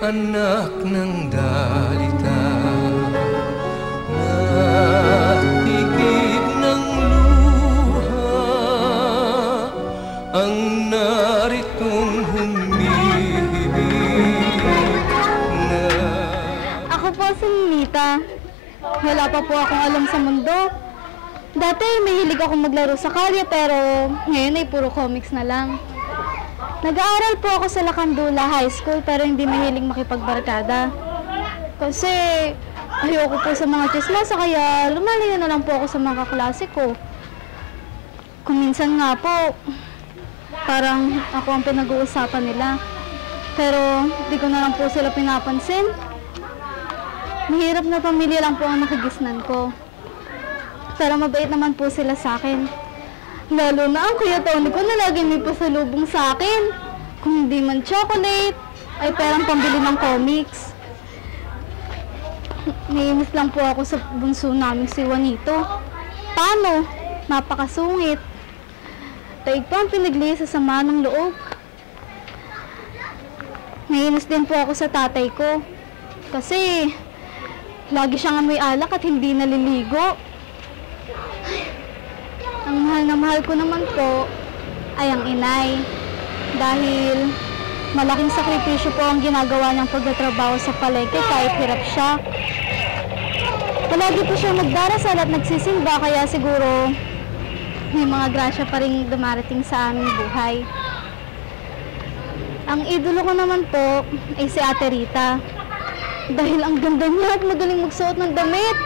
anak ng dalita, natigib ng luha, ang naritong humihimik na... Ako po si Nita. Wala pa po akong alam sa mundo. Dati mahilig akong maglaro sa kalye pero ngayon ay puro comics na lang. Nag-aaral po ako sa Lacandula High School pero hindi mahilig makipagbarkada. Kasi ayoko po sa mga chismosa kaya lumalayo na lang po ako sa mga kaklase ko. Kung minsan nga po, parang ako ang pinag-uusapan nila. Pero di ko na lang po sila pinapansin. Mahirap na pamilya lang po ang nakagisnan ko. Pero mabait naman po sila sa akin. Lalo na ang Kuya Tony ko na laging may pasalubong sa akin. Kung hindi man chocolate, ay perang pambili ng comics. Naiinis lang po ako sa bunso namin si Juanito. Paano? Napakasungit. Taig pa ang pinagli sa sama ng loob. Naiinis din po ako sa tatay ko. Kasi lagi siyang amoy alak at hindi naliligo. Ang mahal na mahal ko naman po ay ang inay. Dahil malaking sakripisyo po ang ginagawa niyang pagtatrabaho sa palengke kahit hirap siya. Palagi po siya nagdarasal at nagsisimba kaya siguro may mga grasya pa rin dumarating sa aming buhay. Ang idolo ko naman po ay si Ate Rita. Dahil ang ganda niya at magaling magsuot ng damit.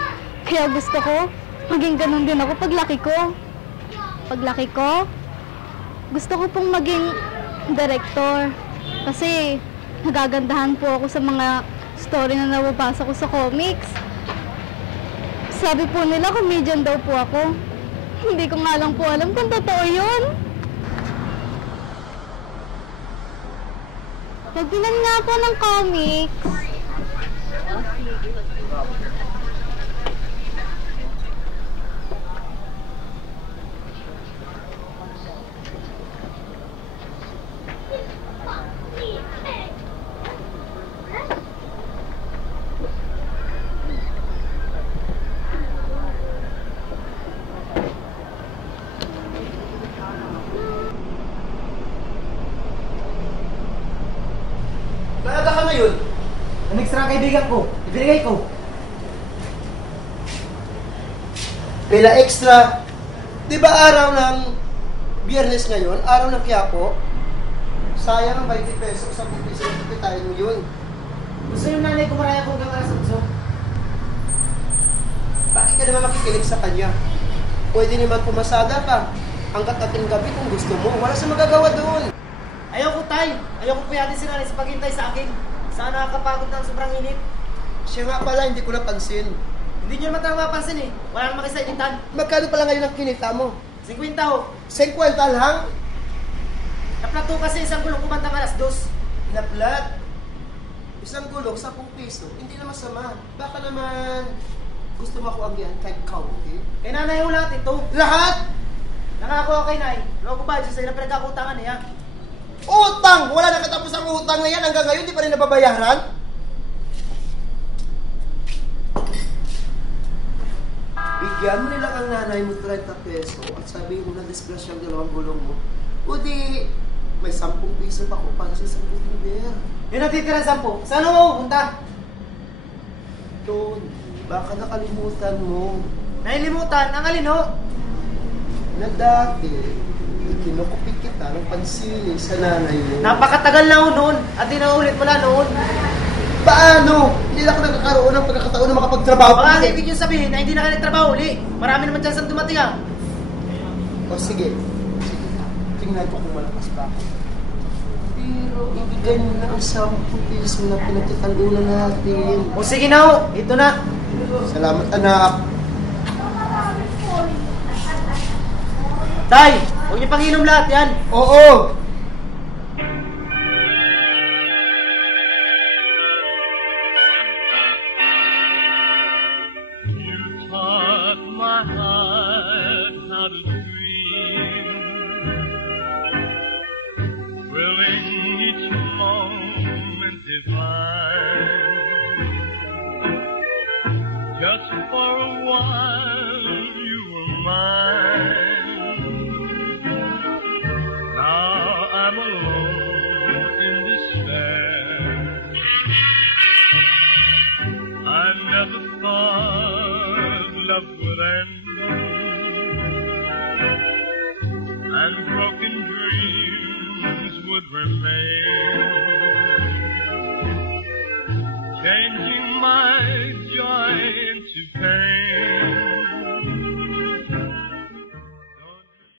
Kaya gusto ko maging ganun din ako paglaki ko. Paglaki ko, gusto ko pong maging director. Kasi nagagandahan po ako sa mga story na nababasa ko sa comics. Sabi po nila comedian daw po ako. Hindi ko nga lang po alam kung totoo yun. Magbilan nga po ng comics. Naalala ka ngayon? Ang extra kaibigan ko, ibinigay ko. Pila extra. Di ba araw ng Biyernes ngayon? Araw ng Quiapo? Sayang ang 20 pesos, 10 pesos, kitain mo yun. Gusto yung nanay ko maraya kong gawin sa gusto? Bakit ka naman makikinig sa kanya? Pwede naman pumasada pa. Hanggat ating gabi kung gusto mo. Wala sa magagawa doon. Ayoko, Tay. Ayoko puyatin si nanay sa paghintay sa akin. Sana nakakapagod ng sobrang init. Siya nga pala, hindi ko napansin. Hindi nyo naman tayo mapansin eh. Wala naman kayo sa initan. Magkano pala ngayon ang kinita mo? 50 ho. 50 lang? Naplato kasi isang gulong kumandang alas 2. Naplat. Isang gulong, 10 piso. Hindi na masama. Baka naman gusto mo ako agyan kahit kaunti. Kay nanay ho lahat ito. Lahat? Nangako ako kay nay. Loko ba, Diyos ay napinagkakutangan niya. Utang! Wala na katapos ang utang na yan. Hanggang ngayon, di pa rin nababayaran. Bigyan mo nila ang nanay mo 30 peso at sabihin mo na disgrasya ang 2 gulong mo. O di, may 10 piso pa ko para sa isang buliber. Yung natitira 10. Saan ho punta? Doon, baka nakalimutan mo Nailimutan. Ang alin ho? na dati, ikinukupit kita ng pansinin sa nanay mo. Napakatagal na ho noon. At di na ulit wala noon. Paano? Hindi na ako nagkakaroon ng pagkakataon na makapagtrabaho. Baka ang ibig nyo sabihin na hindi na kayo nagtrabaho uli. Marami naman dyan sa dumating ah. O sige, sige. Tingnan ko kung malakas pa ako. Pero ibigay mo na ang 10 piso na pinagkatalunan natin. O sige na ho. Ito na. Salamat anak. Tay, huwag niyo pang-inom lahat yan. Oo! You taught my heart how to dream, thrilling each moment divine. For a while you were mine. Now I'm alone in despair. I never thought love would end, and broken dreams would remain, changing my joy into pain.